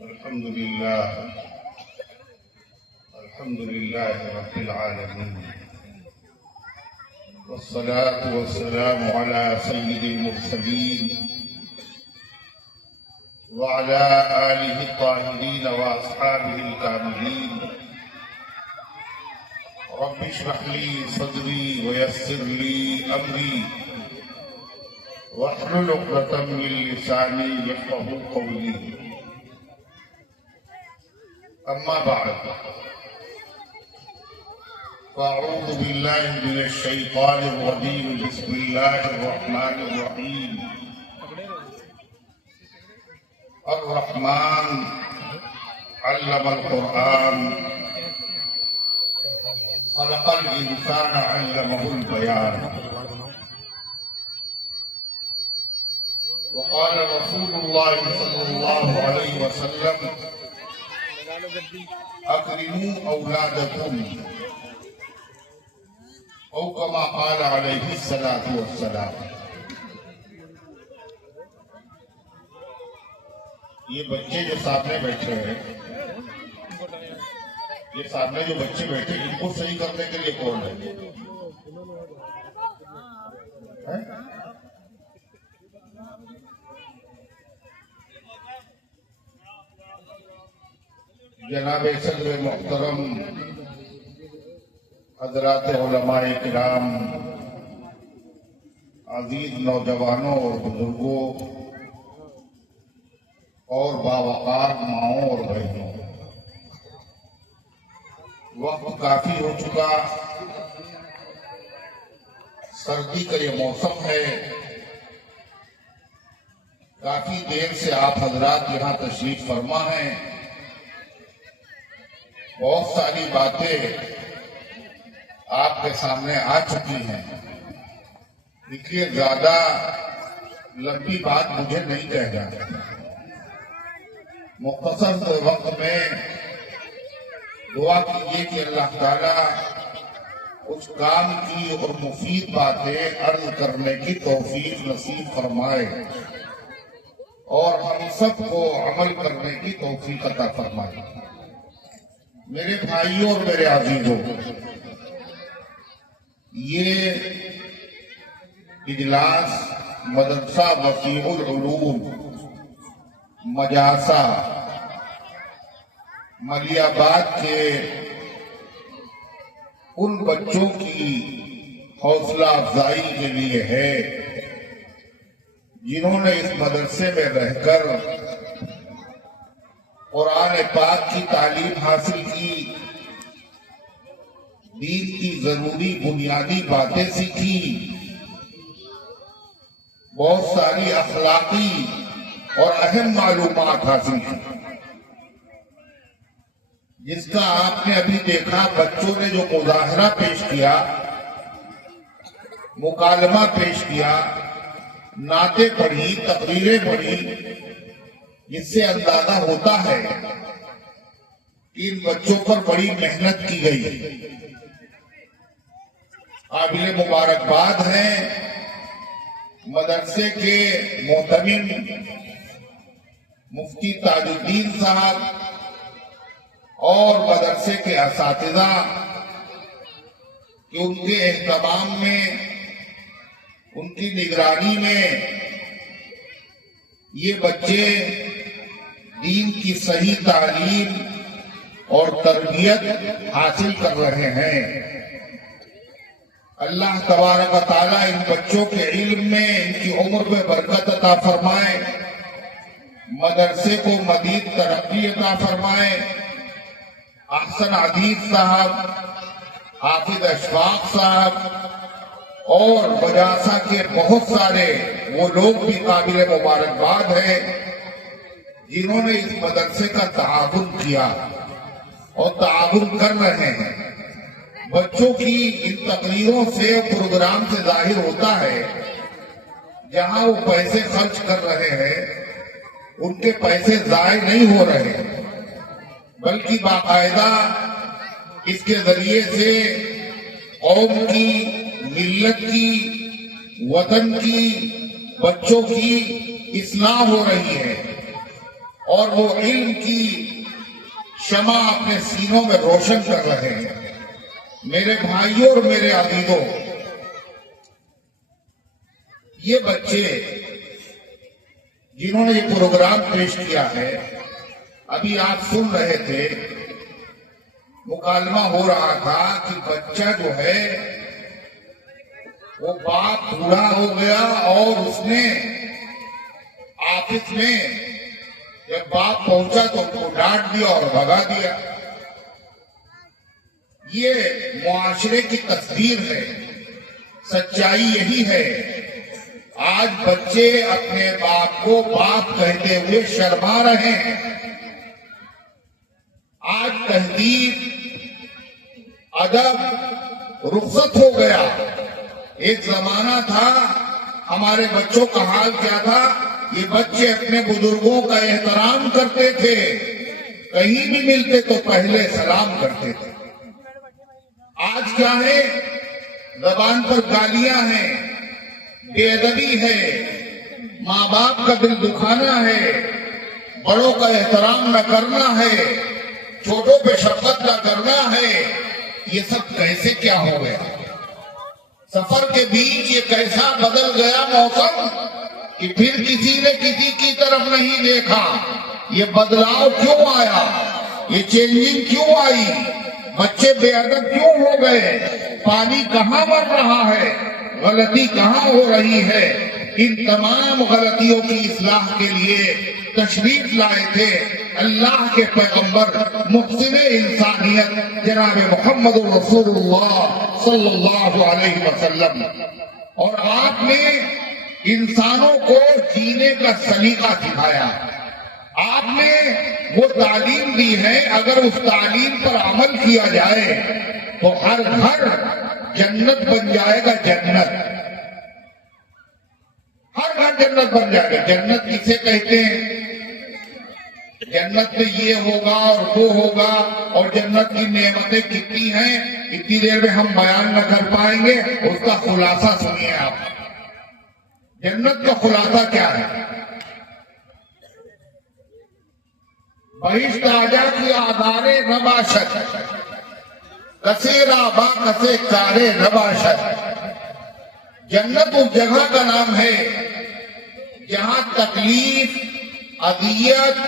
الحمد لله رب العالمين، والصلاة والسلام على سيد المرسلين وعلى آله الطاهرين وأصحابه الكاملين. رب اشرح لي صدري ويسر لي أمري واحلل عقدة من لساني يفقهوا قولي. أما بعد، فأعوذ بالله من الشيطان الرجيم. بسم الله الرحمن الرحيم. الرحمن علم القرآن، خلق الإنسان علمه البيان. وقال رسول الله صلى الله عليه وسلم: أكرموا أولادكم، او كما قال علیہ الصلاۃ والسلام. یہ بچے جو سامنے بیٹھے ہیں، یہ سامنے جو بچے بیٹھے، ان کو صحیح کرنے کے لیے کون ہے؟ جناب صدر محترم، حضرات علماء کرام، عزیز نوجوانوں اور بزرگوں اور باوقار ماؤں اور بہنوں، وقت کافی ہو چکا. سردی کا یہ موسم ہے. کافی دیر سے آپ حضرات یہاں تشریف فرما ہیں. بہت ساری باتیں آپ کے سامنے آ چکی ہیں. دیکھیے، زیادہ لمبی بات مجھے نہیں کہنا. مختصر وقت میں دعا کیجیے کہ اللہ تعالیٰ کچھ کام کی اور مفید باتیں عرض کرنے کی توفیق نصیب فرمائے اور ہم سب کو عمل کرنے کی توفیق عطا فرمائے. میرے بھائیوں اور میرے عزیزوں، یہ اجلاس مدرسہ وسیع العلوم مجاسا ملی آباد کے ان بچوں کی حوصلہ افزائی کے لیے ہے جنہوں نے اس مدرسے میں رہ کر قرآن پاک کی تعلیم حاصل کی، دین کی ضروری بنیادی باتیں سیکھی، بہت ساری اخلاقی اور اہم معلومات حاصل کی. جس کا آپ نے ابھی دیکھا، بچوں نے جو مظاہرہ پیش کیا، مکالمہ پیش کیا، نعتیں پڑھی، تقریریں پڑھی، اس سے اندازہ ہوتا ہے کہ ان بچوں پر بڑی محنت کی گئی. قابل مبارکباد ہیں مدرسے کے محتمم مفتی تاج الدین صاحب اور مدرسے کے اساتذہ کہ ان کے اہتمام میں، ان کی نگرانی میں یہ بچے دین کی صحیح تعلیم اور تربیت حاصل کر رہے ہیں. اللہ تبارک و تعالیٰ ان بچوں کے علم میں، ان کی عمر میں برکت عطا فرمائے، مدرسے کو مزید ترقی عطا فرمائے. احسن عزیز صاحب، حافظ اشفاق صاحب اور مجاسا کے بہت سارے وہ لوگ بھی قابل مبارکباد ہیں جنہوں نے اس مدرسے کا تعاون کیا اور تعاون کر رہے ہیں. بچوں کی ان تقریروں سے، پروگرام سے ظاہر ہوتا ہے جہاں وہ پیسے خرچ کر رہے ہیں ان کے پیسے ضائع نہیں ہو رہے، بلکہ باقاعدہ اس کے ذریعے سے قوم کی، ملت کی، وطن کی، بچوں کی اصلاح ہو رہی ہے. اور وہ علم کی شمع اپنے سینوں میں روشن کر رہے ہیں۔ میرے بھائیوں اور میرے عزیزوں، یہ بچے جنہوں نے یہ پروگرام پیش کیا ہے، ابھی آپ سن رہے تھے، مکالمہ ہو رہا تھا کہ بچہ جو ہے وہ باپ بوڑھا ہو گیا اور اس نے آفس میں جب باپ پہنچا تو اس کو ڈانٹ دیا اور بھگا دیا۔ یہ معاشرے کی تصویر ہے، سچائی یہی ہے۔ آج بچے اپنے باپ کو باپ کہتے ہوئے شرما رہے ہیں۔ آج تہذیب، ادب رخصت ہو گیا۔ ایک زمانہ تھا، ہمارے بچوں کا حال کیا تھا؟ یہ بچے اپنے بزرگوں کا احترام کرتے تھے، کہیں بھی ملتے تو پہلے سلام کرتے تھے۔ آج کیا ہے؟ زبان پر گالیاں ہیں، بے ادبی ہے، ماں باپ کا دل دکھانا ہے، بڑوں کا احترام نہ کرنا ہے، چھوٹوں پہ شفقت نہ کرنا ہے۔ یہ سب کیسے کیا ہو گیا؟ سفر کے بیچ یہ کیسا بدل گیا موسم کہ پھر کسی نے کسی کی طرف نہیں دیکھا۔ یہ بدلاؤ کیوں آیا؟ یہ چینجنگ کیوں آئی؟ بچے بے ادب کیوں ہو گئے؟ پانی کہاں مر رہا ہے؟ غلطی کہاں ہو رہی ہے؟ ان تمام غلطیوں کی اصلاح کے لیے تشریف لائے تھے اللہ کے پیغمبر محسن انسانیت جناب محمد رسول اللہ صلی اللہ علیہ وسلم، اور آپ نے انسانوں کو جینے کا سلیقہ سکھایا۔ آپ نے وہ تعلیم دی ہے، اگر اس تعلیم پر عمل کیا جائے تو ہر گھر جنت بن جائے گا۔ جنت، ہر گھر جنت بن جائے گا۔ جنت کسے کہتے ہیں؟ جنت میں یہ ہوگا اور وہ ہوگا، اور جنت کی نعمتیں کتنی ہیں اتنی دیر میں ہم بیان نہ کر پائیں گے۔ اس کا خلاصہ سنیے آپ۔ جنت کا خلاصہ کیا ہے؟ بہشت آجا کی آدارے نباشت، کثیرہ با کثے کارے نباشت۔ جنت اس جگہ کا نام ہے جہاں تکلیف، اذیت،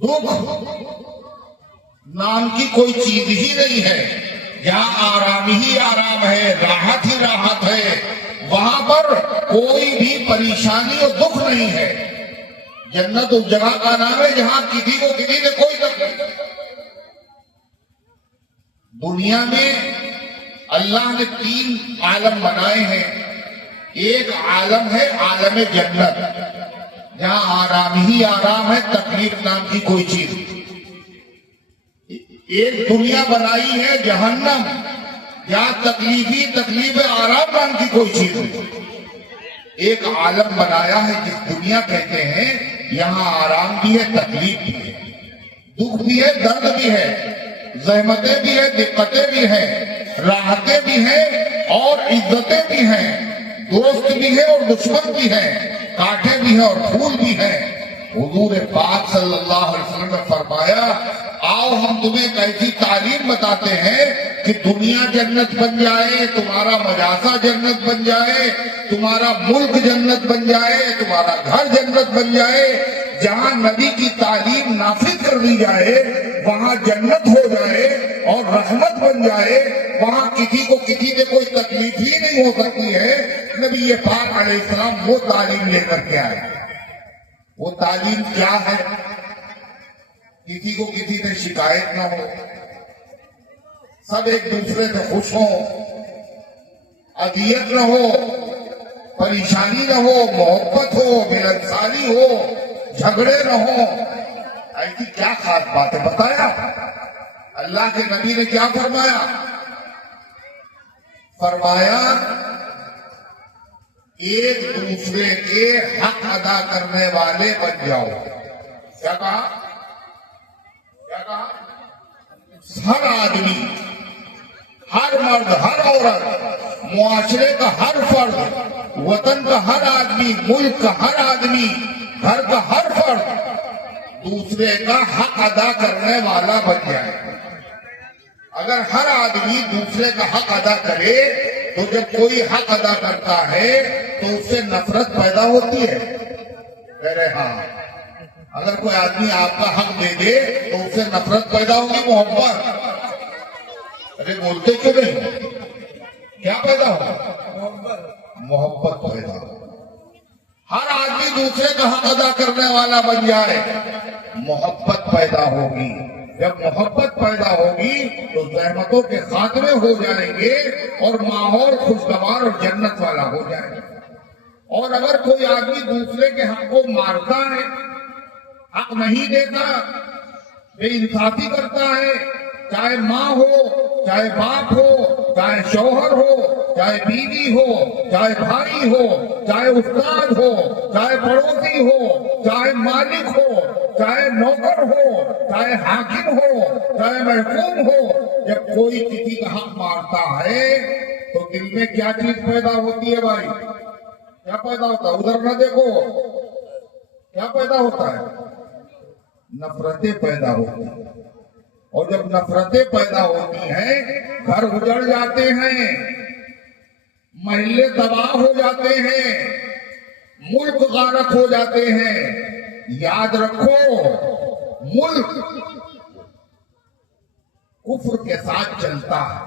دکھ نام کی کوئی چیز ہی نہیں ہے۔ جہاں آرام ہی آرام ہے، راحت ہی راحت ہے، وہاں پر کوئی بھی پریشانی اور دکھ نہیں ہے۔ جنت اس جگہ کا نام ہے جہاں کسی کو کسی سے کوئی تکلیف نہیں۔ دنیا میں اللہ نے 3 عالم بنائے ہیں۔ ایک عالم ہے عالم جنت، جہاں آرام ہی آرام ہے، تکلیف نام کی کوئی چیز۔ ایک دنیا بنائی ہے جہنم، جہاں تکلیف آرام نام کی کوئی چیز نہیں۔ ایک عالم بنایا ہے جس دنیا کہتے ہیں، یہاں آرام بھی ہے، تکلیف بھی ہے، دکھ بھی ہے، درد بھی ہے، زحمتیں بھی ہیں، دقتیں بھی ہیں، راحتیں بھی ہیں اور عزتیں بھی ہیں، دوست بھی ہیں اور دشمن بھی ہیں، کانٹے بھی ہیں اور پھول بھی ہیں۔ حضور پاک صلی اللہ علیہ وسلم نے فرمایا، آؤ ہم تمہیں ایک ایسی تعلیم بتاتے ہیں کہ دنیا جنت بن جائے، تمہارا مجازہ جنت بن جائے، تمہارا ملک جنت بن جائے، تمہارا گھر جنت بن جائے۔ جہاں نبی کی تعلیم نافذ کر دی جائے وہاں جنت ہو جائے اور رحمت بن جائے، وہاں کسی کو کسی سے کوئی تکلیف ہی نہیں ہو سکتی ہے۔ نبی پاک علیہ السلام وہ تعلیم لے کر کے آئے۔ وہ تعلیم کیا ہے؟ کسی کو کسی سے شکایت نہ ہو، سب ایک دوسرے سے خوش ہوں، اذیت نہ ہو، پریشانی نہ ہو، محبت ہو، ملنساری ہو، جھگڑے نہ ہو۔ ایسی کیا خاص بات ہے؟ بتایا اللہ کے نبی نے کیا فرمایا؟ فرمایا ایک دوسرے کے حق ادا کرنے والے بن جاؤ۔ کیا کہا؟ کیا کہا؟ ہر آدمی، ہر مرد، ہر عورت، معاشرے کا ہر فرد، وطن کا ہر آدمی، ملک کا ہر آدمی گھر کا ہر فرد دوسرے کا حق ادا کرنے والا بن جائے. اگر ہر آدمی دوسرے کا حق ادا کرے تو جب کوئی حق ادا کرتا ہے تو اس سے نفرت پیدا ہوتی ہے. کہہ رہے ہاں. اگر کوئی آدمی آپ کا حق دے دے تو اس سے نفرت پیدا ہوگی محبت. ارے بولتے کیوں نہیں؟ کیا پیدا ہو؟ محبت پیدا ہو. ہر آدمی دوسرے کا حق ادا کرنے والا بن جائے محبت پیدا ہوگی. جب محبت پیدا ہوگی تو زحمتوں کے خاتمے ہو جائیں گے اور ماحول خوشگوار اور جنت والا ہو جائے گا. اور اگر کوئی آدمی دوسرے کے حق کو مارتا ہے، حق نہیں دیتا، بے انصافی کرتا ہے، چاہے ماں ہو، چاہے باپ ہو، چاہے شوہر ہو، چاہے بیوی ہو، چاہے بھائی ہو، چاہے استاد ہو، چاہے پڑوسی ہو، چاہے مالک ہو، چاہے نوکر ہو، چاہے حاکم ہو، چاہے محکوم ہو، جب کوئی کسی کا حق مارتا ہے تو دل میں کیا چیز پیدا ہوتی ہے بھائی؟ کیا پیدا ہوتا ہے؟ ادھر نہ دیکھو. کیا پیدا ہوتا ہے؟ نفرتیں پیدا ہوتی ہیں. اور جب نفرتیں پیدا ہوتی ہیں گھر اجڑ جاتے ہیں، محلے تباہ ہو جاتے ہیں، ملک غارت ہو جاتے ہیں. یاد رکھو، ملک کفر کے ساتھ چلتا ہے.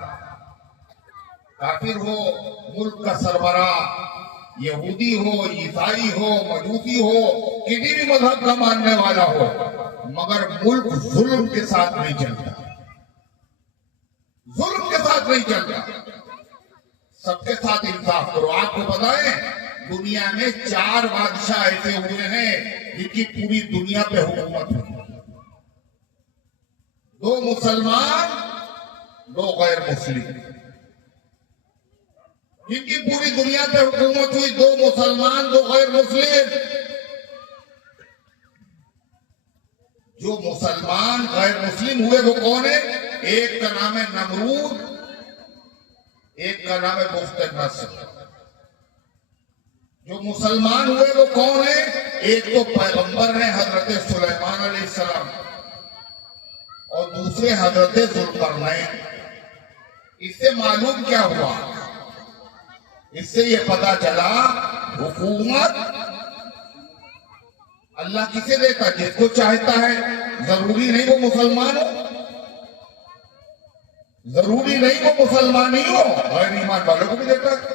کافر ہو، ملک کا سربراہ یہودی ہو، عیسائی ہو، مجوسی ہو، کسی بھی مذہب کا ماننے والا ہو، مگر ملک ظلم کے ساتھ نہیں چلتا. ظلم کے ساتھ نہیں چلتا. سب کے ساتھ انصاف کرو. آپ کو پتا ہے دنیا میں 4 بادشاہ ایسے ہوئے ہیں جن کی پوری دنیا پہ حکومت ہوئی. 2 مسلمان، 2 غیر مسلم. جن کی پوری دنیا پہ حکومت ہوئی 2 مسلمان، 2 غیر مسلم. جو مسلمان غیر مسلم ہوئے وہ کون ہے؟ ایک کا نام ہے نمرود، ایک کا نام ہے بخت نصر. جو مسلمان ہوئے وہ کون ہے؟ ایک تو پیغمبر ہیں حضرت سلیمان علیہ السلام اور دوسرے حضرت ذوالقرنین. اس سے معلوم کیا ہوا؟ اس سے یہ پتا چلا حکومت اللہ کسے دیتا؟ جس کو چاہتا ہے. ضروری نہیں وہ مسلمان ہو، ضروری نہیں وہ مسلمان ہی ہو، غیر ایمان والوں کو بھی دیتا ہے.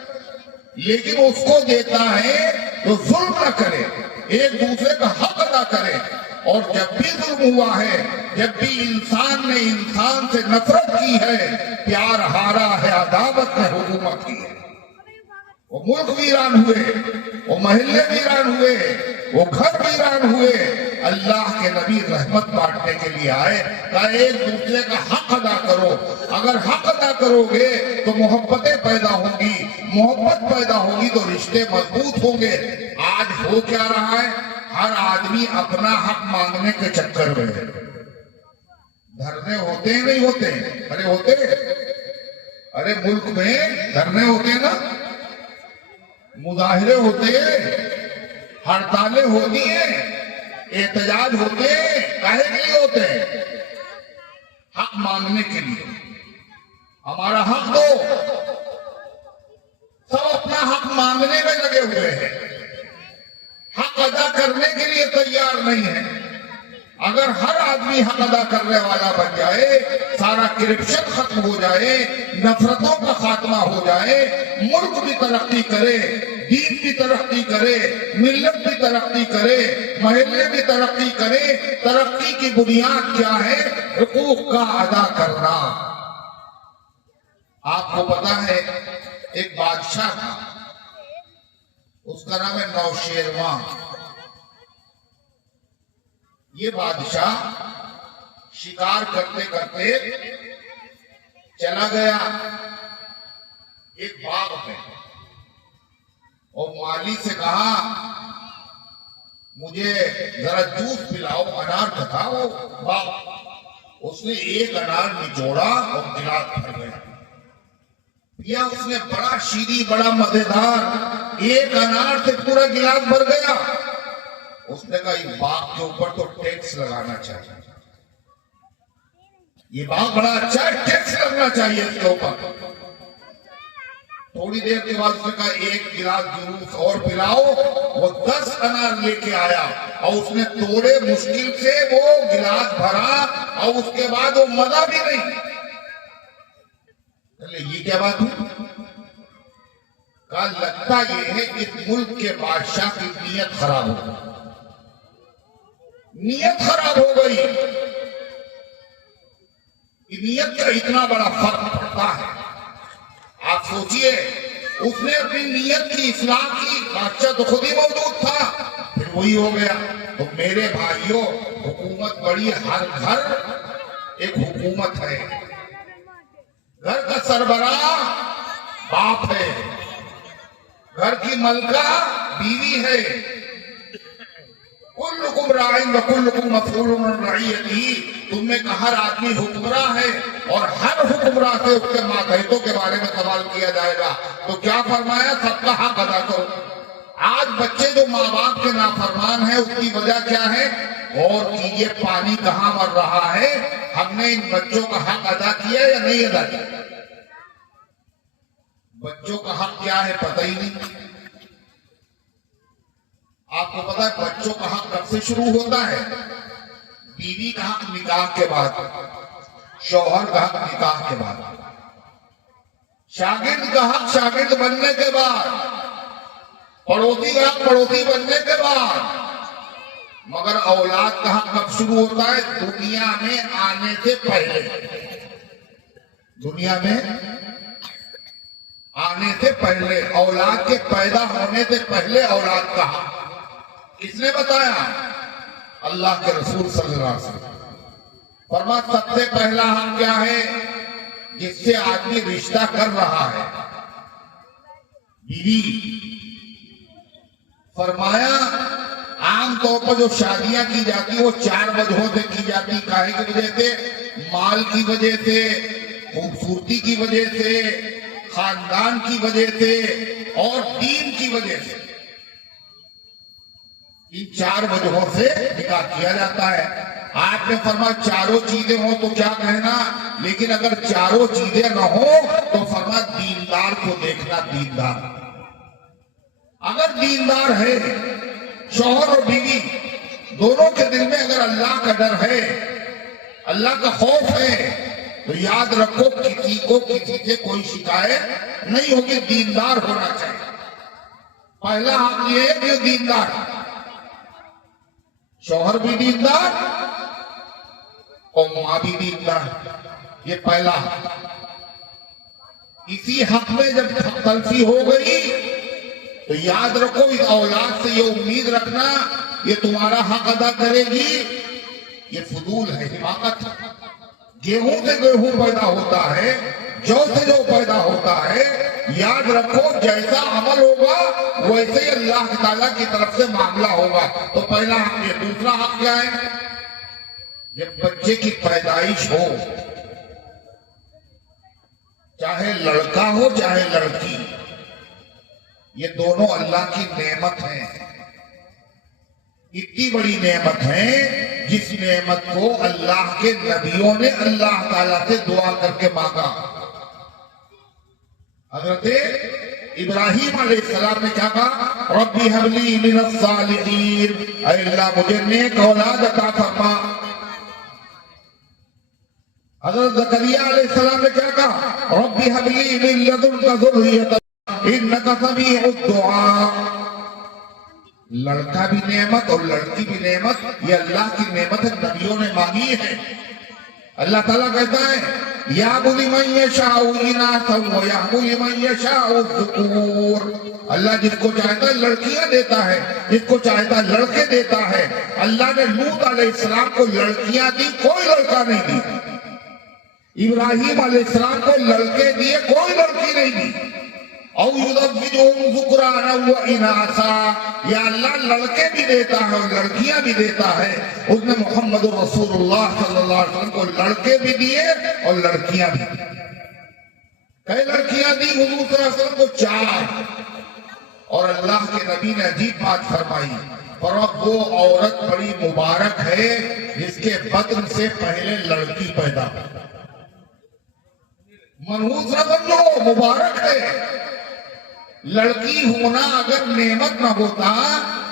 لیکن اس کو دیتا ہے تو ظلم نہ کرے، ایک دوسرے کا حق ادا کرے. اور جب بھی ظلم ہوا ہے، جب بھی انسان نے انسان سے نفرت کی ہے، پیار ہارا ہے، عداوت نے حکومت کی ہے. وہ ملک ویران ہوئے، وہ محلے ویران ہوئے، وہ گھر ویران ہوئے. اللہ کے نبی رحمت بانٹنے کے لیے آئے، کہا ایک دوسرے کا حق ادا کرو. اگر حق ادا کرو گے تو محبتیں پیدا ہوں گی، محبت پیدا ہوگی تو رشتے مضبوط ہوں گے. آج ہو کیا رہا ہے؟ ہر آدمی اپنا حق مانگنے کے چکر میں ہے. دھرنے ہوتے ہیں نہیں ہوتے؟ ارے ہوتے. ارے ملک میں دھرنے ہوتے ہیں نا، مظاہرے ہوتے ہیں، ہڑتالیں ہوتی ہیں، احتجاج ہوتے ہیں. کاہے کے لیے ہوتے ہیں؟ حق مانگنے کے لیے. ہمارا حق دو. سب اپنا حق مانگنے میں لگے ہوئے ہیں، حق ادا کرنے کے لیے تیار نہیں ہے. اگر ہر آدمی حق ادا کرنے والا بن جائے، سارا کرپشن ختم ہو جائے، نفرتوں کا خاتمہ ہو جائے، ملک بھی ترقی کرے، دین بھی ترقی کرے، ملت بھی ترقی کرے، محلے بھی ترقی کرے. ترقی کی بنیاد کیا ہے؟ حقوق کا ادا کرنا. آپ کو پتا ہے ایک بادشاہ تھا، اس کا نام ہے نوشیروان. یہ بادشاہ شکار کرتے کرتے چلا گیا ایک باغ میں اور مالی سے کہا مجھے ذرا جوس پلاؤ. انار کا تھا وہ باغ. اس نے ایک انار نچوڑا اور گلاس بھر گیا. پیا اس نے بڑا شیریں، بڑا مزیدار. ایک انار سے پورا گلاس بھر گیا. اس نے کہا اس باغ کے اوپر تو ٹیکس لگانا چاہیے، یہ باغ بڑا اچھا ہے، ٹیکس لگنا چاہیے اس کے اوپر۔ تھوڑی دیر کے بعد اس نے کہا ایک گلاس جوس اور پلاؤ، وہ 10 انار لے کے آیا اور اس نے توڑے، مشکل سے وہ گلاس بھرا اور اس کے بعد وہ مزہ بھی نہیں۔ یہ کیا بات ہوئی؟ کہا لگتا یہ ہے کہ ملک کے بادشاہ کی نیت خراب ہو گئی، نیت خراب ہو گئی۔ نیت کا اتنا بڑا فرق پڑتا ہے۔ آپ سوچئے اس نے اپنی نیت کی اصلاح کی، بادشاہ تو خود ہی موجود تھا، پھر وہی ہو گیا۔ تو میرے بھائیوں، حکومت بڑی، ہر گھر ایک حکومت ہے، گھر کا سربراہ باپ ہے، گھر کی ملکہ بیوی ہے۔ کلکم راعٍ وکلکم مسئول عن رعیتہ، تم میں کا ہر آدمی حکمراں ہے اور ہر حکمراں سے اس کے ماتحتوں کے بارے میں سوال کیا جائے گا۔ تو کیا فرمایا؟ سب کا حق ادا کرو۔ آج بچے جو ماں باپ کے نافرمان ہیں، اس کی وجہ کیا ہے؟ غور کیجئے پانی کہاں مر رہا ہے، ہم نے ان بچوں کا حق ادا کیا یا نہیں ادا کیا؟ بچوں کا حق کیا ہے پتہ ہی نہیں۔ آپ کو پتا ہے بچوں کا حق کب سے شروع ہوتا ہے؟ بیوی کا حق نکاح کے بعد، شوہر کا حق نکاح کے بعد، شاگرد کا حق شاگرد بننے کے بعد، پڑوسی کا حق پڑوسی بننے کے بعد۔ مگر اولاد کا حق کب شروع ہوتا ہے؟ دنیا میں آنے سے پہلے، دنیا میں آنے سے پہلے، اولاد کے پیدا ہونے سے پہلے اولاد کا حق۔ کس نے بتایا؟ اللہ کے رسول صلی اللہ علیہ وسلم۔ فرمایا سب سے پہلا حق کیا ہے؟ جس سے آدمی رشتہ کر رہا ہے، بیوی۔ فرمایا عام طور پر جو شادیاں کی جاتی وہ 4 وجہوں سے کی جاتی، کاہے کی وجہ سے؟ مال کی وجہ سے، خوبصورتی کی وجہ سے، خاندان کی وجہ سے اور دین کی وجہ سے۔ ان 4 وجہوں سے نکاح کیا جاتا ہے۔ آپ نے فرمایا چاروں چیزیں ہوں تو کیا کہنا، لیکن اگر چاروں چیزیں نہ ہوں تو فرمایا دیندار کو دیکھنا، دیندار۔ اگر دیندار ہے شوہر اور بیوی دونوں کے دل میں، اگر اللہ کا ڈر ہے، اللہ کا خوف ہے، تو یاد رکھو کسی کو کسی سے کوئی شکایت نہیں ہوگی، دیندار ہونا چاہیے۔ پہلا حق یہ ہے کہ دیندار، شوہر بھی دیندار اور ماں بھی دیندار، یہ پہلا حق۔ اسی حق میں جب تلفی ہو گئی تو یاد رکھو اس اولاد سے یہ امید رکھنا یہ تمہارا حق ادا کرے گی، یہ فضول ہے، حماقت۔ گیہوں سے گیہوں پیدا ہوتا ہے، جو سے جو پیدا ہوتا ہے، یاد رکھو جیسا عمل ہوگا ویسے ہی اللہ تعالیٰ کی طرف سے معاملہ ہوگا۔ تو پہلا حق یہ۔ دوسرا حق کیا ہے؟ جب بچے کی پیدائش ہو، چاہے لڑکا ہو چاہے لڑکی، یہ دونوں اللہ کی نعمت ہیں، اتنی بڑی نعمت ہے جس نعمت کو اللہ کے نبیوں نے اللہ تعالیٰ سے دعا کر کے مانگا۔ حضرت ابراہیم علیہ السلام نے کیا کہا؟ ربی ہب لی من الصالحین، اے اللہ مجھے نیک اولاد عطا فرما۔ حضرت زکریا علیہ السلام نے کیا کہا؟ ربی ہب لی من لدنک ذریۃ انک سمیع الدعاء۔ لڑکا بھی نعمت اور لڑکی بھی نعمت، یہ اللہ کی نعمت ہے، نبیوں نے مانگی ہے۔ اللہ تعالیٰ کہتا ہے یَهْبُ لِمَن يَشَاءُ إِنَاثًا وَيَهْبُ لِمَن يَشَاءُ الذُّكُورَ۔ اللہ جس کو چاہتا ہے لڑکیاں دیتا ہے، جس کو چاہتا ہے لڑکے دیتا ہے۔ اللہ نے لوط علیہ السلام کو لڑکیاں دی، کوئی لڑکا نہیں دی۔ ابراہیم علیہ السلام کو لڑکے دیے، کوئی لڑکی نہیں دی۔ او یزوجہم ذکرانا و اناثا، یا اللہ لڑکے بھی دیتا ہے اور لڑکیاں بھی دیتا ہے۔ اس نے محمد رسول اللہ صلی اللہ علیہ وسلم کو لڑکے بھی دیے اور لڑکیاں بھی دی۔ کئی لڑکیاں دی حضور صلی اللہ علیہ وسلم کو 4، اور اللہ کے نبی نے عجیب بات فرمائی، اور اب وہ عورت بڑی مبارک ہے جس کے بدن سے پہلے لڑکی پیدا ہو. منحوس نہ سمجھو، مبارک ہے. لڑکی ہونا اگر نعمت نہ ہوتا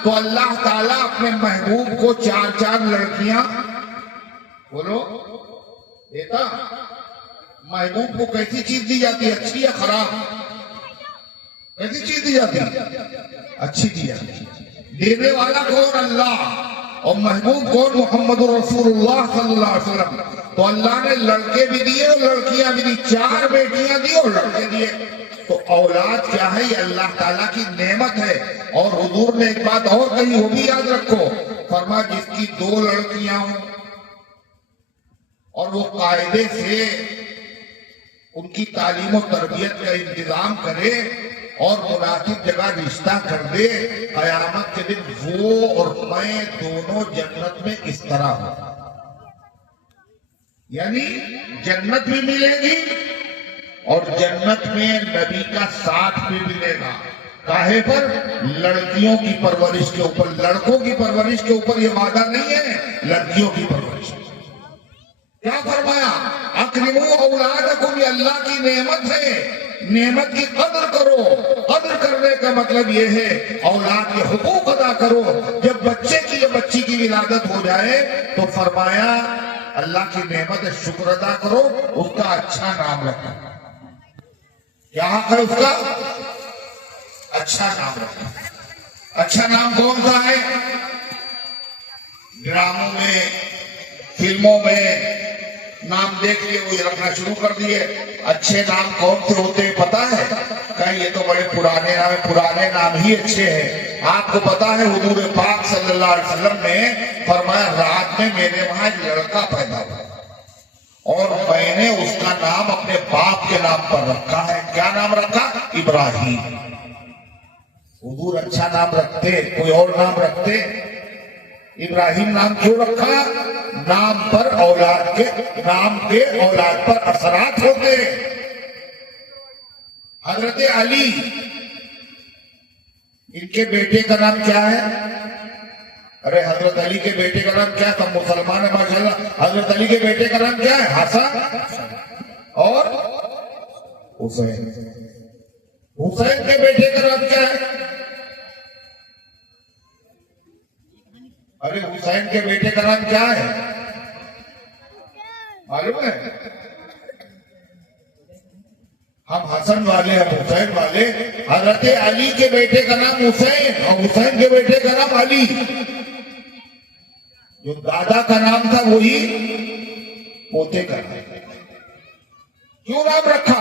تو اللہ تعالیٰ اپنے محبوب کو 4 لڑکیاں بولو دیتا. محبوب کو کیسی چیز دی جاتی ہے، اچھی یا خراب؟ کیسی چیز دی جاتی ہے؟ اچھی دی جاتی ہے. دینے والا کون؟ اللہ. اور محبوب کون؟ محمد رسول اللہ صلی اللہ علیہ وسلم. تو اللہ نے لڑکے بھی دیے اور لڑکیاں بھی دی، 4 بیٹیاں دی اور لڑکے دیے. تو اولاد کیا ہے؟ یہ اللہ تعالیٰ کی نعمت ہے. اور حضور نے ایک بات اور کہی، وہ بھی یاد رکھو. فرمایا جس کی 2 لڑکیاں ہوں اور وہ قاعدے سے ان کی تعلیم و تربیت کا انتظام کرے اور مناسب جگہ رشتہ کر دے، قیامت کے دن وہ اور میں دونوں جنت میں اس طرح ہوں. یعنی جنت بھی ملے گی اور جنت میں نبی کا ساتھ بھی ملے گا. کاہے پر؟ لڑکیوں کی پرورش کے اوپر. لڑکوں کی پرورش کے اوپر یہ وعدہ نہیں ہے، لڑکیوں کی پرورش. کیا فرمایا؟ اکرموا اولادکم، یہ اللہ کی نعمت ہے. نعمت کی قدر کرو. قدر کرنے کا مطلب یہ ہے اولاد کے حقوق ادا کرو. جب بچے کی یا بچی کی ولادت ہو جائے تو فرمایا اللہ کی نعمت شکر ادا کرو، اس کا اچھا نام رکھو. کیا حق ہے اس کا؟ اچھا نام رکھو. اچھا نام کون سا ہے؟ ڈراموں میں، فلموں میں نام دیکھ لیے وہی رکھنا شروع کر دیے. اچھے نام کون سے ہوتے ہیں پتا ہے؟ کہ یہ تو بڑے پرانے نام ہیں. پرانے نام ہی اچھے ہیں. آپ کو پتا ہے حضور پاک صلی اللہ علیہ وسلم نے فرمایا رات میں میرے وہاں ایک لڑکا پیدا ہوا اور میں نے اس کا نام اپنے باپ کے نام پر رکھا ہے. کیا نام رکھا؟ ابراہیم. حضور اچھا نام رکھتے، کوئی اور نام رکھتے؟ ابراہیم نام کیوں رکھا؟ نام پر اولاد کے، نام کے اولاد پر اثرات ہوتے. حضرت علی، ان کے بیٹے کا نام کیا ہے؟ ارے حضرت علی کے بیٹے کا نام کیا؟ تم مسلمان ہیں ماشاءاللہ. حضرت علی کے بیٹے کا نام کیا ہے؟ حسن اور حسین. حسین کے بیٹے کا نام کیا ہے؟ ارے حسین کے بیٹے کا نام کیا ہے معلوم ہے؟ ہم حسن والے، ہم حسین والے. حضرت علی کے بیٹے کا نام حسین اور حسین کے بیٹے کا نام علی. جو دادا کا نام تھا وہی پوتے کا نام. کیوں نام رکھا؟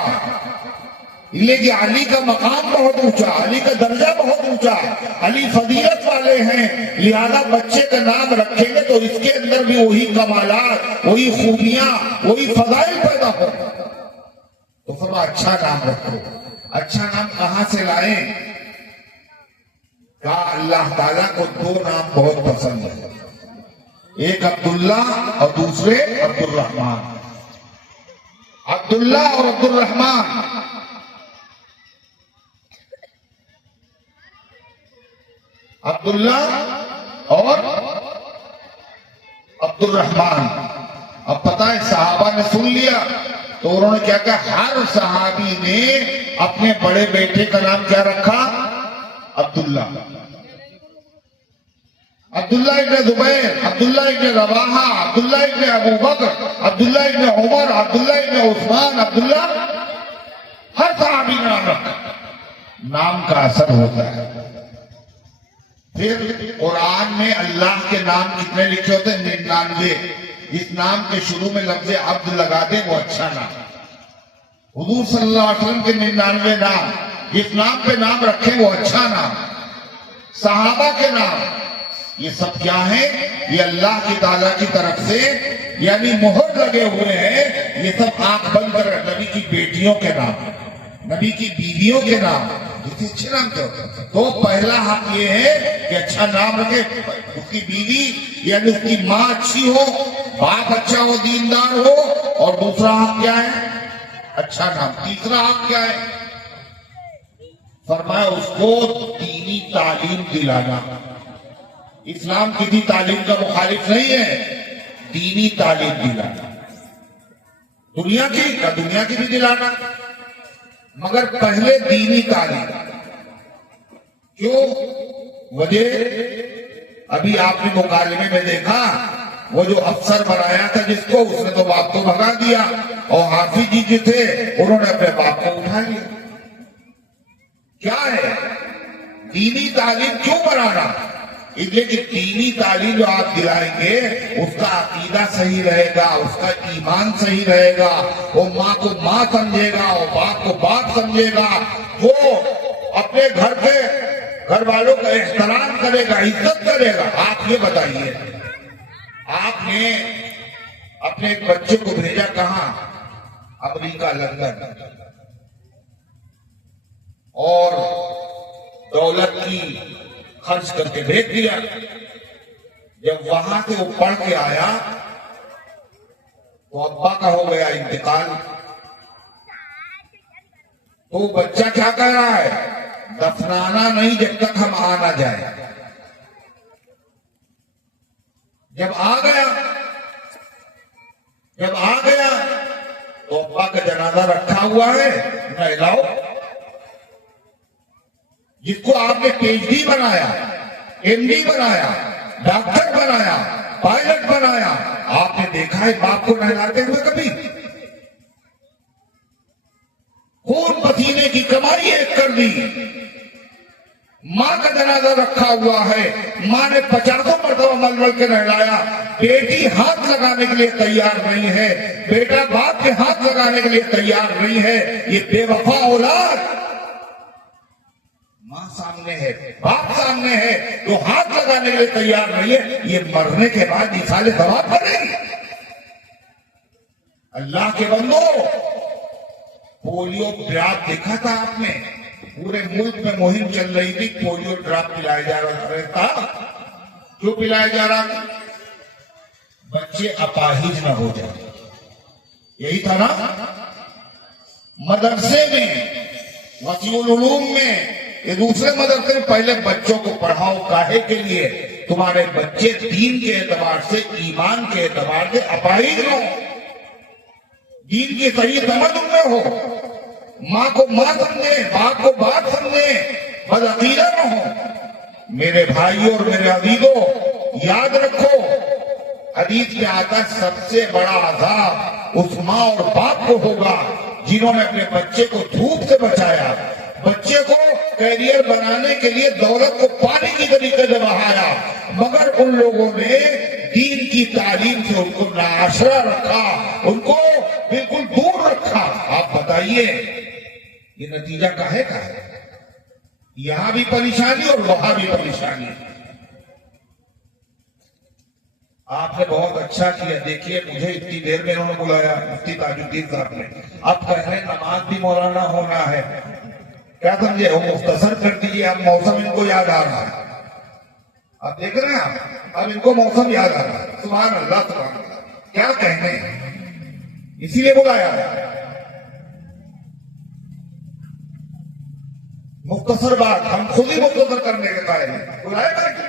لیکن علی کا مقام بہت اونچا، علی کا درجہ بہت اونچا، علی فضیلت والے ہیں. لہذا بچے کا نام رکھیں گے تو اس کے اندر بھی وہی کمالات، وہی خوبیاں، وہی فضائل پیدا ہو. تو فرمایا اچھا نام رکھو. اچھا نام کہاں سے لائیں؟ کہا اللہ تعالیٰ کو 2 نام بہت پسند ہے، ایک عبداللہ اور دوسرے عبد الرحمن. عبداللہ اور عبد الرحمن. عبداللہ اور عبد الرحمن. اب پتہ ہے صحابہ نے سن لیا تو انہوں نے کیا کہا؟ ہر صحابی نے اپنے بڑے بیٹے کا نام کیا رکھا؟ عبداللہ. عبداللہ ابن زبیر، عبداللہ ابن رواحہ، عبداللہ ابن ابو بکر، عبداللہ ابن عمر، عبداللہ ابن عثمان، عبداللہ. ہر صحابی نے نام رکھا. نام کا اثر ہوتا ہے. پھر قرآن میں اللہ کے نام کتنے لکھے ہوتے ہیں؟ 99. اس نام کے شروع میں لفظ عبد لگا دیں وہ اچھا نام. حضور صلی اللہ علیہ وسلم کے 99 نام، جس نام پہ نام رکھیں وہ اچھا نام. صحابہ کے نام، یہ سب کیا ہیں؟ یہ اللہ کی تعالیٰ کی طرف سے یعنی مہر لگے ہوئے ہیں. یہ سب آنکھ بند کر نبی کی بیٹیوں کے نام، نبی کی بیویوں کے نام. اچھے نام کیا ہوتا ہے؟ تو پہلا حق یہ ہے کہ اچھا نام رکھے. اس کی بیوی یعنی اس کی ماں اچھی ہو، باپ اچھا ہو، دیندار ہو. اور دوسرا حق کیا ہے؟ اچھا نام. تیسرا حق کیا ہے؟ فرمایا اس کو دینی تعلیم دلانا. اسلام کسی تعلیم کا مخالف نہیں ہے، دینی تعلیم دلانا، دنیا کی بھی دلانا، مگر پہلے دینی تعلیم۔ کیوں؟ وجہ ابھی آپ نے مکالمے میں دیکھا، وہ جو افسر بنایا تھا جس کو، اس نے تو باپ کو بھگا دیا، اور حافظ جی جو تھے انہوں نے اپنے باپ کو اٹھا لیا۔ کیا ہے دینی تعلیم کیوں بنانا؟ اس لیے کہ دینی تعلیم جو آپ دلائیں گے اس کا عقیدہ صحیح رہے گا، اس کا ایمان صحیح رہے گا، وہ ماں کو ماں سمجھے گا اور باپ کو باپ سمجھے گا، وہ اپنے گھر والوں کا احترام کرے گا، عزت کرے گا۔ آپ یہ بتائیے، آپ نے اپنے ایک بچے کو بھیجا کہاں؟ امریکہ، لندن، اور دولت کی خرچ کر کے بھیج دیا۔ جب وہاں سے وہ پڑھ کے آیا تو ابا کا ہو گیا انتقال، تو بچہ کیا کہہ رہا ہے؟ دفنانا نہیں جب تک ہم آ نہ جائیں۔ جب آ گیا تو ابا کا جنازہ رکھا ہوا ہے، نہلاؤ۔ جس کو آپ نے پی ایچ ڈی بنایا، ایم ڈی بنایا، ڈاکٹر بنایا، پائلٹ بنایا، آپ نے دیکھا ہے باپ کو نہلاتے ہوئے کبھی؟ خون پسینے کی کمائی ایک کر دی۔ ماں کا جنازہ رکھا ہوا ہے، ماں نے 50 مرتبہ مل کے نہلایا، بیٹی ہاتھ لگانے کے لیے تیار نہیں ہے، بیٹا باپ کے ہاتھ لگانے کے لیے تیار نہیں ہے۔ یہ بے وفا اولاد، ماں سامنے ہے، باپ سامنے ہے، جو ہاتھ لگانے کے لیے تیار نہیں ہے، یہ مرنے کے بعد مثال ثواب بنے گی۔ اللہ کے بندو، پولیو ڈراپ دیکھا تھا آپ نے؟ پورے ملک میں مہم چل رہی تھی، پولیو ڈراپ پلایا جا رہا تھا۔ کیوں پلایا جا رہا تھا؟ بچے اپاہج نہ ہو جائیں، یہی تھا نا؟ مدرسے میں، وسیع العلوم میں، یہ دوسرے مدرسے میں پہلے بچوں کو پڑھاؤ، کاہے کے لیے؟ تمہارے بچے دین کے اعتبار سے، ایمان کے اعتبار سے اپاہج ہو، دین کی صحیح سمجھ ان میں ہو، ماں کو ماں سمجھے، باپ کو باپ سمجھے، بدعقیدہ نہ ہو۔ میرے بھائیوں اور میرے عزیزوں، یاد رکھو، حدیث میں آتا ہے سب سے بڑا عذاب اس ماں اور باپ کو ہوگا جنہوں نے اپنے بچے کو دھوپ سے بچایا، بچے کو کیریئر بنانے کے لیے دولت کو پانی کی طریقے سے بہایا، مگر ان لوگوں نے دین کی تعلیم سے ان کو ناآشنا رکھا، ان کو بالکل دور رکھا۔ آپ بتائیے یہ نتیجہ کاہے کا ہے؟ یہاں بھی پریشانی اور وہاں بھی پریشانی۔ آپ نے بہت اچھا کیا، دیکھیے مجھے اتنی دیر میں انہوں نے بلایا، مفتی تاج الدین صاحب نے، اب کہہ رہے نماز بھی مولانا ہونا ہے، کیا سمجھے؟ وہ مختصر کر دیجیے، اب موسم ان کو یاد آ رہا ہے، اب دیکھ رہے ہیں آپ، اب ان کو موسم یاد آ رہا ہے۔ سبحان اللہ، سبحان اللہ، کیا کہنے، اسی لیے بلایا ہے۔ مختصر بات، ہم خود ہی مختصر کرنے کے قائل ہیں، بلائے کر کے۔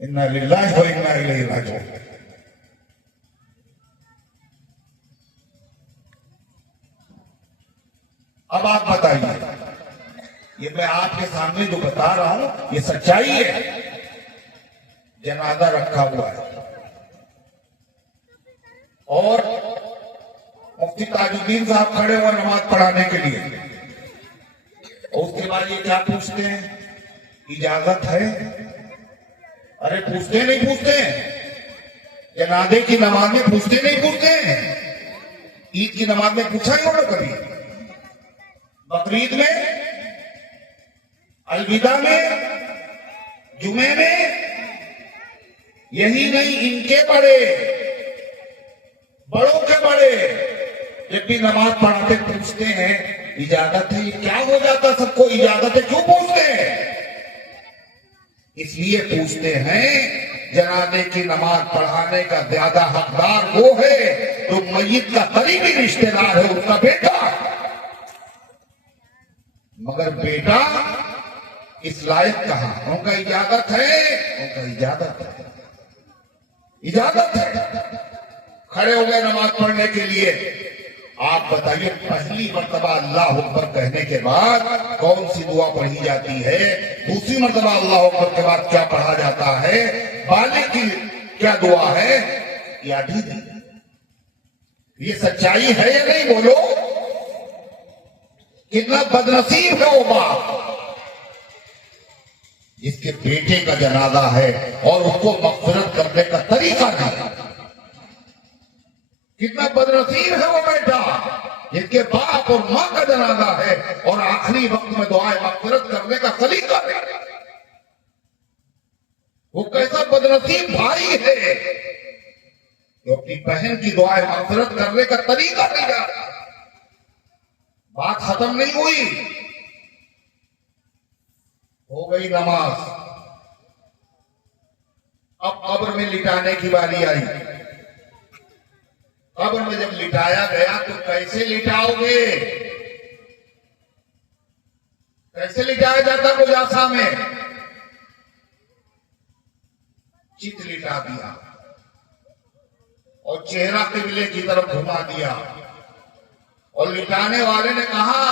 انا للہ و انا الیہ راجعون۔ اب آپ بتائیے، یہ میں آپ کے سامنے جو بتا رہا ہوں یہ سچائی ہے۔ جنازہ رکھا ہوا ہے اور مفتی تاج الدین صاحب کھڑے ہوئے نماز پڑھانے کے لیے، اور اس کے بعد یہ کیا پوچھتے ہیں؟ اجازت ہے؟ ارے پوچھتے نہیں پوچھتے ہیں، جنازے کی نماز میں پوچھتے نہیں پوچھتے ہیں، عید کی نماز میں پوچھا ہی ہوگا کبھی، بقرعید میں، الوداع میں، جمعے میں، یہی نہیں ان کے بڑے، بڑوں کے بڑے جب بھی نماز پڑھاتے پوچھتے ہیں اجازت ہے؟ یہ کیا ہو جاتا سب کو اجازت ہے؟ کیوں پوچھتے ہیں؟ اس لیے پوچھتے ہیں جنازے کی نماز پڑھانے کا زیادہ حقدار وہ ہے جو میت کا قریبی رشتہ دار ہے، اس کا بیٹا، مگر بیٹا اس لائق کہا؟ ان کا اجازت ہے، ان کا اجازت ہے، اجازت ہے۔ کھڑے ہو گئے نماز پڑھنے کے لیے۔ آپ بتائیے پہلی مرتبہ اللہ اکبر کہنے کے بعد کون سی دعا پڑھی جاتی ہے؟ دوسری مرتبہ اللہ اکبر کے بعد کیا پڑھا جاتا ہے؟ بالغ کی کیا دعا ہے؟ یا دیدی؟ یہ سچائی ہے یا نہیں؟ بولو، کتنا بدنصیب ہے وہ باپ جس کے بیٹے کا جنازہ ہے اور اس کو مغفرت کرنے کا طریقہ نہیں۔ کتنا بدنصیب ہے وہ بیٹا جس کے باپ اور ماں کا جنازہ ہے اور آخری وقت میں دعائے مغفرت کرنے کا طریقہ نہیں۔ وہ کیسا بدنصیب بھائی ہے جو اپنی بہن کی دعائے مغفرت کرنے کا طریقہ نہیں جانتا۔ بات ختم نہیں ہوئی، ہو گئی نماز، اب قبر میں لٹانے کی باری آئی۔ قبر میں جب لٹایا گیا تو کیسے لٹاؤ گے؟ کیسے لٹایا جاتا مجاسا میں؟ چت لٹا دیا اور چہرہ قبلے کی طرف گھما دیا، اور لٹانے والے نے کہا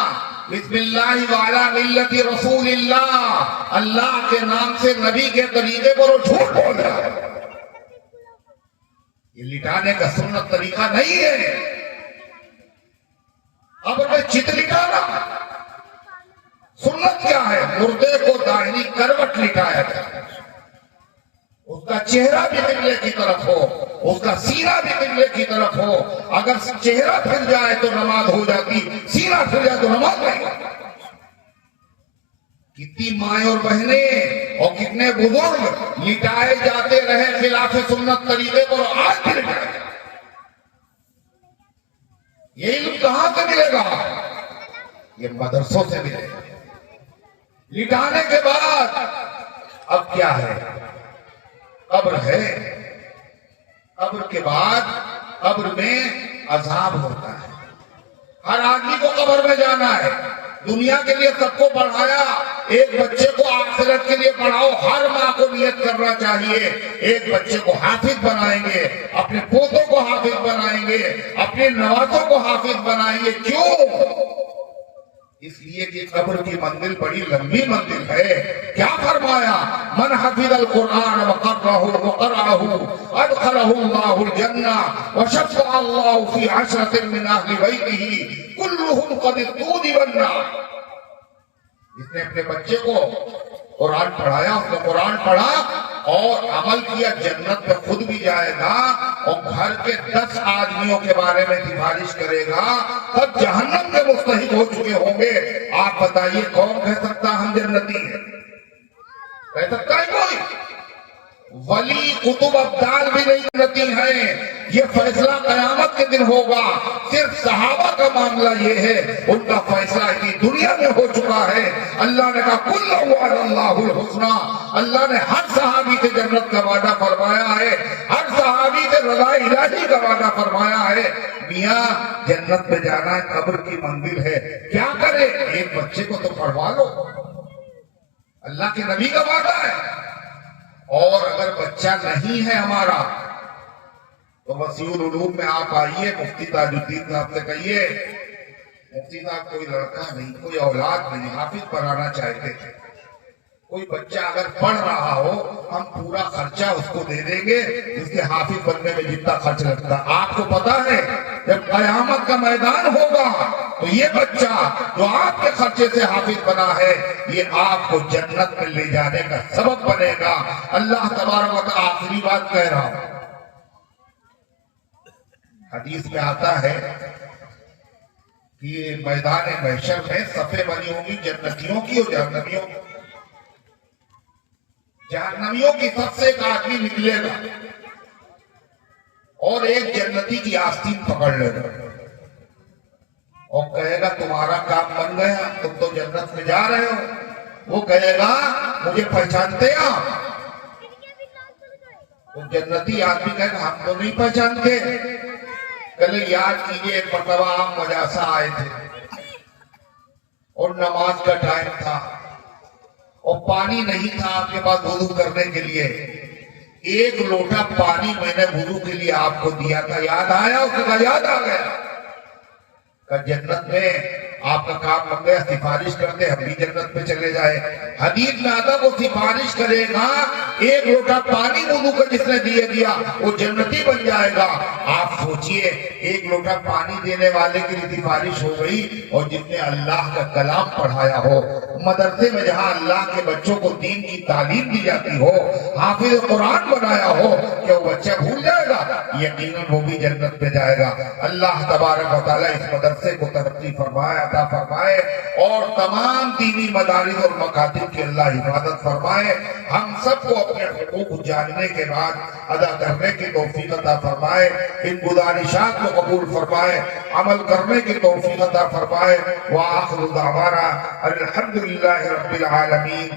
بسم اللہ وعلی ملت رسول اللہ، اللہ کے نام سے نبی کے طریقے پر وہ جھوٹ بول رہا ہے۔ یہ لٹانے کا سنت طریقہ نہیں ہے۔ قبر میں چت لٹانا سنت کیا ہے؟ مردے کو داہنی کروٹ لٹایا جائے، اس کا چہرہ بھی قبلے کی طرف ہو، اس کا سینہ بھی قبلے کی طرف ہو۔ اگر چہرہ پھر جائے تو نماز ہو جاتی، سینہ پھر جائے تو نماز نہیں ہوتی۔ کتنی مائیں اور بہنیں اور کتنے بزرگ لٹائے جاتے رہے خلاف سنت طریقے پر، آج بھی لٹائے جاتے۔ یہ علم کہاں سے ملے گا؟ یہ مدرسوں سے ملے گا۔ لٹانے کے بعد اب کیا ہے؟ قبر ہے۔ قبر کے بعد قبر میں عذاب ہوتا ہے۔ ہر آدمی کو قبر میں جانا ہے۔ دنیا کے لیے سب کو پڑھایا، ایک بچے کو آخرت کے لیے پڑھاؤ۔ ہر ماں کو نیت کرنا چاہیے ایک بچے کو حافظ بنائیں گے، اپنے پوتوں کو حافظ بنائیں گے، اپنے نوازوں کو حافظ بنائیں گے۔ کیوں؟ اس لیے کہ قبر کی منزل بڑی لمبی منزل ہے۔ کیا فرمایا؟ من حفظ القرآن وقرأہ ادخلہ اللہ الجنہ وشفع اللہ فی عشرۃ من اہل بیتہ کلہم قد استوجب النار۔ جس نے اپنے بچے کو قرآن پڑھایا، اس نے قرآن پڑھا اور عمل کیا، جنت میں خود بھی جائے گا اور گھر کے 10 آدمیوں کے بارے میں سفارش کرے گا، تب جہنم کے مستحق ہو چکے ہوں گے۔ آپ بتائیے کون کہہ سکتا ہم جنتی ہیں؟ کہہ سکتا ہے کوئی؟ ولی قطب ابدال بھی نہیں جنتی ہیں۔ یہ فیصلہ قیامت کے دن ہوگا۔ صرف صحابہ کا معاملہ یہ ہے، ان کا فیصلہ اتنی دنیا میں ہو چکا ہے۔ اللہ نے کہا کل وعد اللہ الحسنی، اللہ نے ہر صحابی سے جنت کا وعدہ فرمایا ہے، ہر صحابی سے رضا الہی کا وعدہ فرمایا ہے۔ میاں جنت میں جانا ہے، قبر کی منزل ہے، کیا کرے؟ ایک بچے کو تو پڑھوا لو، اللہ کے نبی کا وعدہ ہے۔ اور اگر بچہ نہیں ہے ہمارا تو وسیع العلوم میں آپ آئیے، مفتی تاج الدین صاحب سے کہیے مفتی صاحب کوئی لڑکا نہیں، کوئی اولاد نہیں، حافظ پڑھانا چاہتے تھے، کوئی بچہ اگر پڑھ رہا ہو ہم پورا خرچہ اس کو دے دیں گے جس کے حافظ بننے میں جتنا خرچ لگتا۔ آپ کو پتا ہے جب قیامت کا میدان ہوگا تو یہ بچہ جو آپ کے خرچے سے حافظ بنا ہے یہ آپ کو جنت میں لے جانے کا سبب بنے گا۔ اللہ تبارک و تعالی آخری بات کہہ رہا ہوں، حدیث میں آتا ہے کہ میدان محشر میں صفیں بنی ہوں گی جنتیوں کی اور جہنمیوں کی۔ جہنمیوں کی صف سے ایک آدمی نکلے گا اور ایک جنتی کی آستین پکڑ لے گا اور کہے گا تمہارا کام بن گیا، تم تو جنت میں جا رہے ہو۔ وہ کہے گا مجھے پہچانتے آپ؟ وہ جنتی آدمی کہے گا ہم تو نہیں پہچانتے۔ کل یاد کیجئے ایک مرتبہ ہم مجاسا آئے تھے اور نماز کا ٹائم تھا، اور پانی نہیں تھا آپ کے پاس وضو کرنے کے لیے، ایک لوٹا پانی میں نے وضو کے لیے آپ کو دیا تھا، یاد آیا؟ اس کا یاد آ گیا کہ جنت میں آپ کا کام بن گیا، سفارش کرتے ہم بھی جنت پہ چلے جائے۔ حدیث میں آتا وہ سفارش کرے گا، ایک لوٹا پانی وضو کا جس نے دیا دیا وہ جنتی بن جائے گا۔ آپ سوچئے ایک لوٹا پانی دینے والے کی سفارش ہو گئی، اور جس نے اللہ کا کلام پڑھایا ہو، مدرسے میں جہاں اللہ کے بچوں کو دین کی تعلیم دی جاتی ہو، حافظ قرآن بنایا ہو، کہ وہ بچہ بھول جائے گا؟ یقیناً وہ بھی جنت پہ جائے گا۔ اللہ تبارک و تعالیٰ اس مدرسے کو ترقی فرمائے، عطا فرمائے، اور تمام دینی مدارس اور مکاتب کی اللہ حفاظت فرمائے۔ ہم سب کو اپنے حقوق جاننے کے بعد ادا کرنے کی توفیق عطا فرمائے، ان گزارشات کو قبول فرمائے، عمل کرنے کی توفیق عطا فرمائے۔ وآخر دعوانا الحمدللہ رب العالمین۔